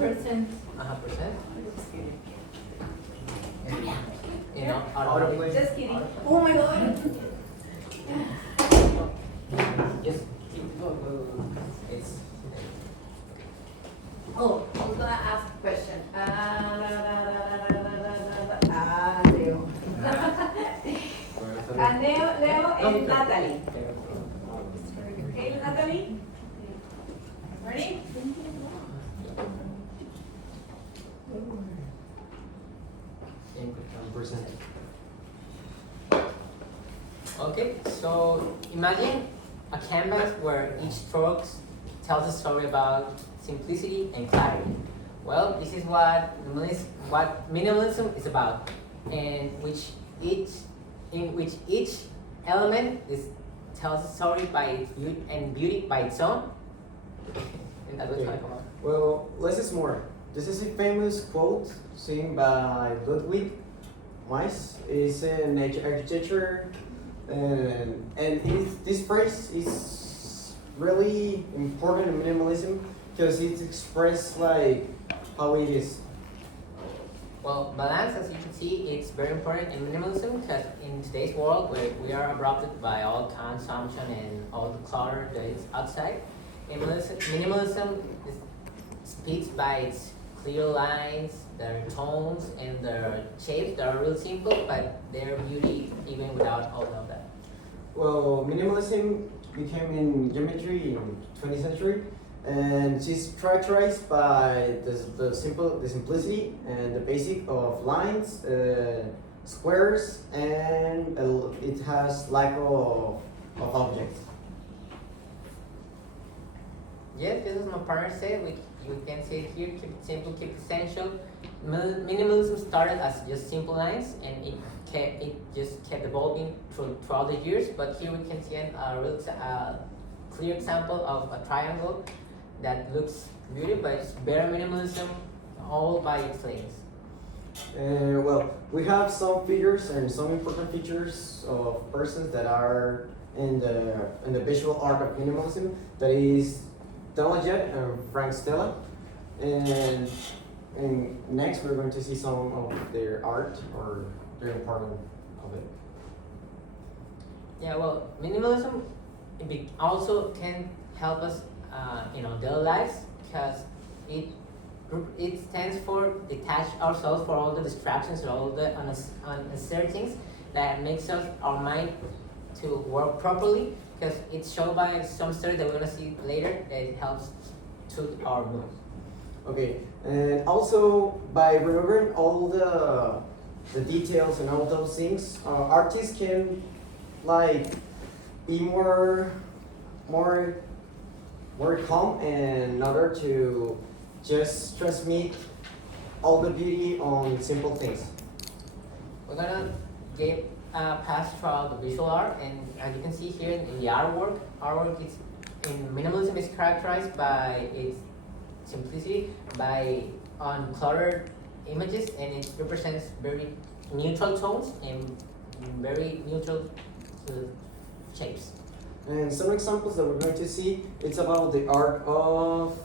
100%. 100%. You know, Out of place. Just kidding. Oh my god. Just keep going. It's Oh, I was gonna ask a question. Leo. Leo and Natalie. Okay, Natalie? Ready? in percent. Okay, so imagine a canvas where each stroke tells a story about simplicity and clarity. Well, this is what minimalism is about, and in which each element tells a story by its beauty and beauty by its own. And that's what Okay. I call it. Well, less is more. This is a famous quote seen by Ludwig Mies. It's in architecture, this phrase is really important in minimalism because it expresses like how it is. Well, balance, as you can see, it's very important in minimalism because in today's world where we are abrupted by all consumption and all the clutter that is outside, minimalism speaks by its clear lines, their tones, and their shapes that are real simple, but their beauty even without all of that. Well, minimalism became in geometry in 20th century, and it's characterized by the simplicity and the basic of lines, squares, and it has lack of objects. Yes, this is my partner said. You can see it here. Keep it simple, keep it essential. Minimalism started as just simple lines, and it just kept evolving throughout the years. But here we can see a real clear example of a triangle that looks beautiful, but it's bare minimalism all by its lanes. Well, we have some figures and some important features of persons that are in the visual art of minimalism. That is Stella Jet and Frank Stella, and next we're going to see some of their art or their important of it. Yeah, well, minimalism also can help us in our daily lives because it stands for detach ourselves from all the distractions and all the uncertainties that makes us our mind to work properly, because it's shown by some study that we're gonna see later that it helps to our mood. Okay, and also by remembering all the details and all those things, artists can like be more calm in order to just transmit all the beauty on simple things. We're gonna get pass throughout the visual art, and as you can see here in the artwork is in minimalism is characterized by its simplicity, by uncluttered images, and it represents very neutral tones and very neutral shapes. And some examples that we're going to see, it's about the art of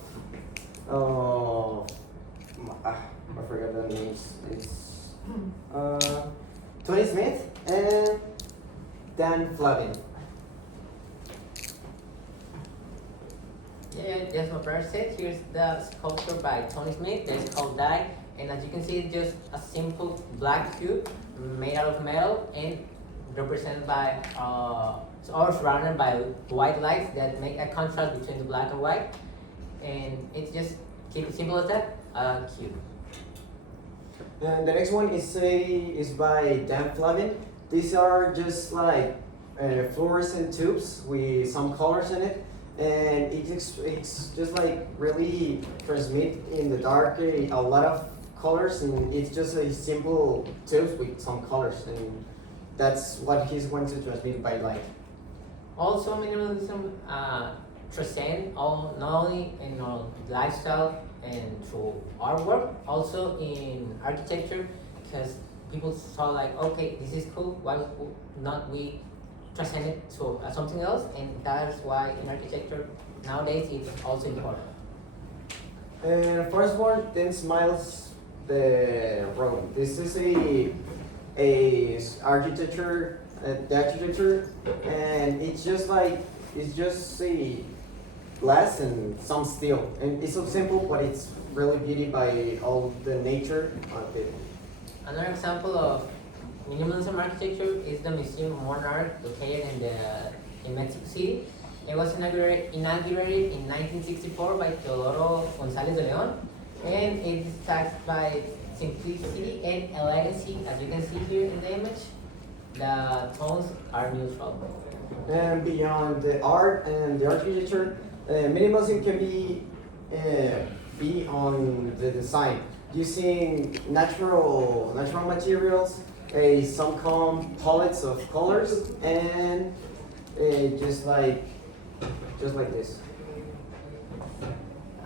I forgot the names. It's Tony Smith and Dan Flavin. Yeah, that's what Brad said. Here's the sculpture by Tony Smith. That's called Die, and as you can see, it's just a simple black cube made out of metal and represented by or surrounded by white lights that make a contrast between the black and white, and it's just keep it simple as that, a cube. And the next one is by Dan Flavin. These are just like fluorescent tubes with some colors in it, and it's just like really transmit in the dark a lot of colors, and it's just a simple tubes with some colors, and that's what he's going to transmit by light. Also, minimalism transcend not only in our lifestyle and through artwork, also in architecture, because people saw like, okay, this is cool, why not we transcend it to something else, and that is why in architecture nowadays it's also important. And first one, 10 smiles the road. This is architecture, the architecture, and it's just a glass and some steel, and it's so simple, but it's really beauty by all the nature of it. Another example of minimalism architecture is the Museum of Modern Art located in Mexico City. It was inaugurated in 1964 by Teodoro González de León, and it is tagged by simplicity and elegancy. As you can see here in the image, the tones are neutral. And beyond the art and the architecture, minimalism can be on the design using natural materials, some calm palettes of colors, and just like this.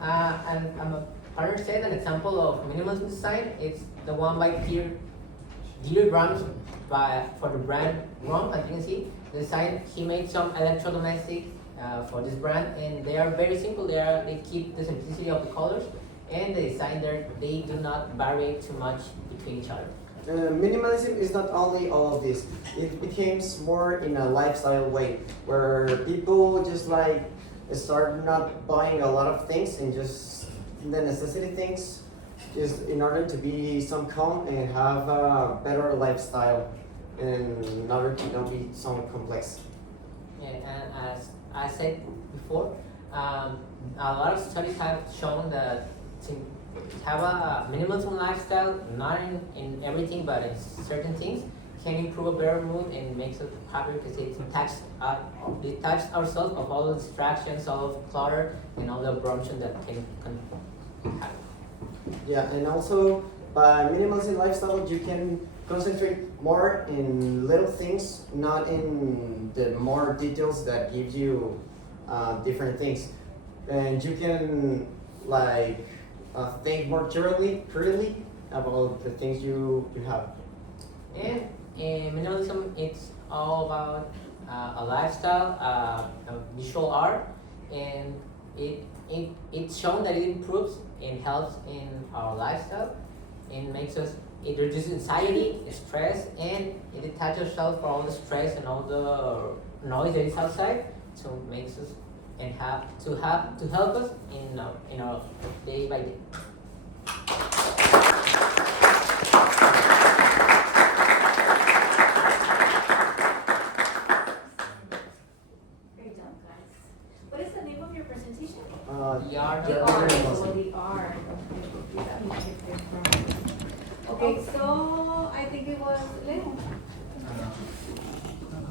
And a partner said an example of minimalist design. It's the one by Deer drums for the brand Rum. As you can see, the design he made some electrodomestic for this brand, and they are very simple. They keep the simplicity of the colors, and the design they do not vary too much between each other. Minimalism is not only all of this. It becomes more in a lifestyle way, where people just like start not buying a lot of things and just the necessity things, just in order to be some calm and have a better lifestyle, and in order to not be so complex. Yeah, and as I said before, a lot of studies have shown that to have a minimalism lifestyle, not in everything, but in certain things, can improve a better mood and makes us happier because it detached ourselves of all the distractions, all of clutter, and all the abruption that can happen. Yeah, and also by minimalism lifestyle, you can concentrate more in little things, not in the more details that give you different things, and you can like think more clearly about the things you have. And minimalism, it's all about a lifestyle, a visual art, and it's shown that it improves and helps in our lifestyle, and it reduces anxiety, stress, and it detaches ourselves from all the stress and all the noise that is outside, so makes us and to help us in our day by day. Great job, guys. What is the name of your presentation? The art The of art. minimalism. Oh, the art. Okay, so I think it was